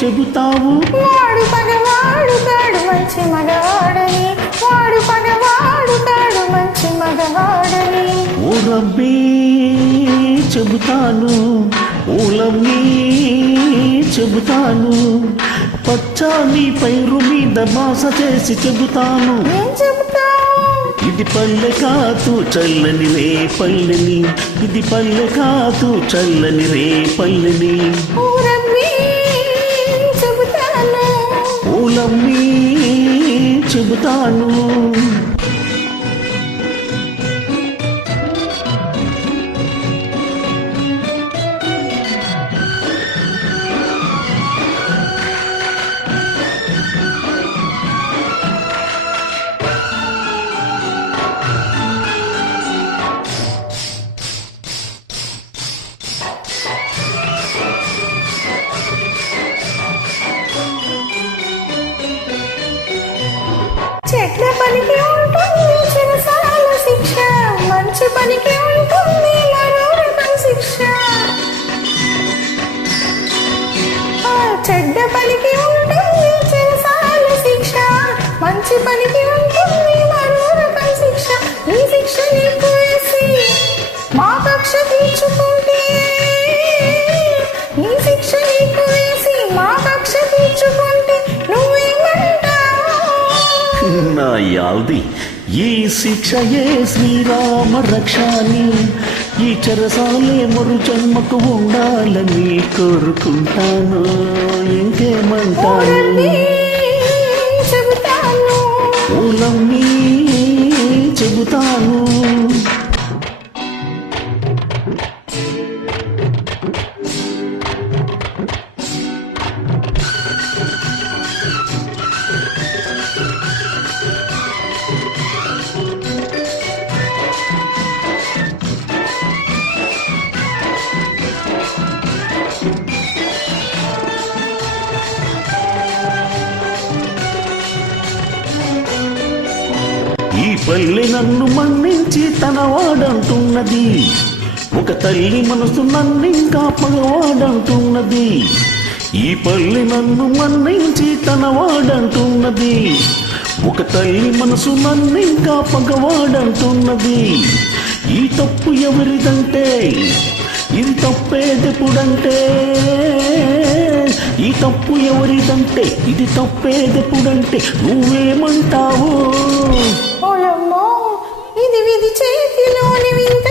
చెబుతావు? వాడు పగవాడు కాడు మంచి మగవాడని, వాడు పగవాడు కాడు మంచి మగవాడని. ఓ రబ్బీ చెబుతాను, ఓలమ్మీ చెబుతాను, పచ్చాని పైరు మీద బాస చేసి చెబుతాను. ఏం చెబుతావు? ఇది పల్లె కాదు చల్లని రే పల్లెని, ఇది పల్లె కాదు చల్లని రే పల్లెని. ఓ రబ్బీ చెబుతాను, ఓలమ్మీ చెబుతాను. చెడ్డ పనికి ఉంటుంది చిరసాల శిక్ష, మంచి పనికి ఉంటుంది మరో రకం శిక్ష. చెడ్డ పనికి ఉంటుంది చిరసాల శిక్ష, మంచి పనికి ఉంటుంది మరో రకం శిక్ష. ఈ శిక్ష నీకు వేసి మా కక్ష తీర్చుకుంటే, ఈ శిక్ష నీకు వేసి మా కక్ష తీర్చుకుంటే నువ్వేమంటావు? నా యాల్ది ఈ శిక్షయే శ్రీరామ రక్షాని, ఈ చెరసాలే మరు జన్మకు ఉండాలని కోరుకుంటాను. ఇంకేమంటాను? చెబుతాను, ఓలమ్మీ చెబుతాను. ఈ పల్లె నన్ను మన్నించి తన వాడంటున్నది, ఒక తల్లి మనసు నన్నింకా పగవాడంటున్నది. ఈ పల్లె నన్ను మన్నించి తన వాడంటున్నది, ఒక తల్లి మనసు నన్నింకా పగవాడంటున్నది. ఈ తప్పు ఎవరిదంటే, ఇది తప్పేదెప్పుడంటే, ఈ తప్పు ఎవరిదంటే, ఇది తప్పేదెప్పుడంటే నువ్వేమంటావు? ఓలమ్మో ఇది విధి చేతిలోని వింత